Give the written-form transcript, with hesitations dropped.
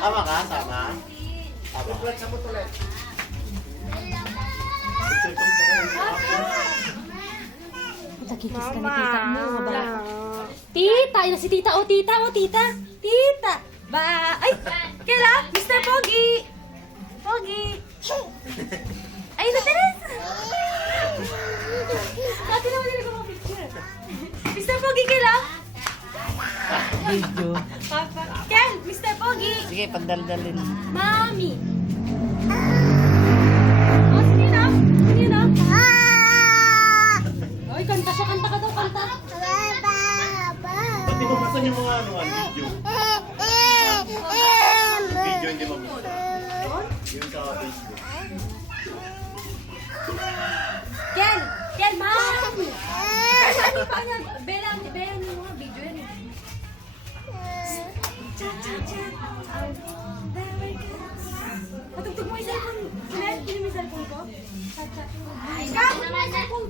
Tama ka? Tama? Tama. Ulit sa mutulit. Nakikis ka ni tita mo. Ba? Tita! Ayun na si tita. Oh, tita. Oh, tita. Tita. Ba? Ay! Kela? Mr. Pogi! Pogi! Ay, na Teres! Ate naman din ako picture. Mr. Pogi, Kela? Video. Papa. Ken! Mr. Pogi! Sige, pandaldalin. Mami! Oh, sige na. Sige na. Ay, kanta siya. Kanta ka daw, kanta. Ba't di mo gusto niyo mga video? Video hindi mo gusto. Yun sa Facebook. Ken! Ken, mami! Ano pa niya? Bella niyo mga video yan eh. Cha, cha, cha. Patugtog mo yung cellphone. Kailan mo yung cellphone ko? Cha, cha. Ay, gago naman yung cellphone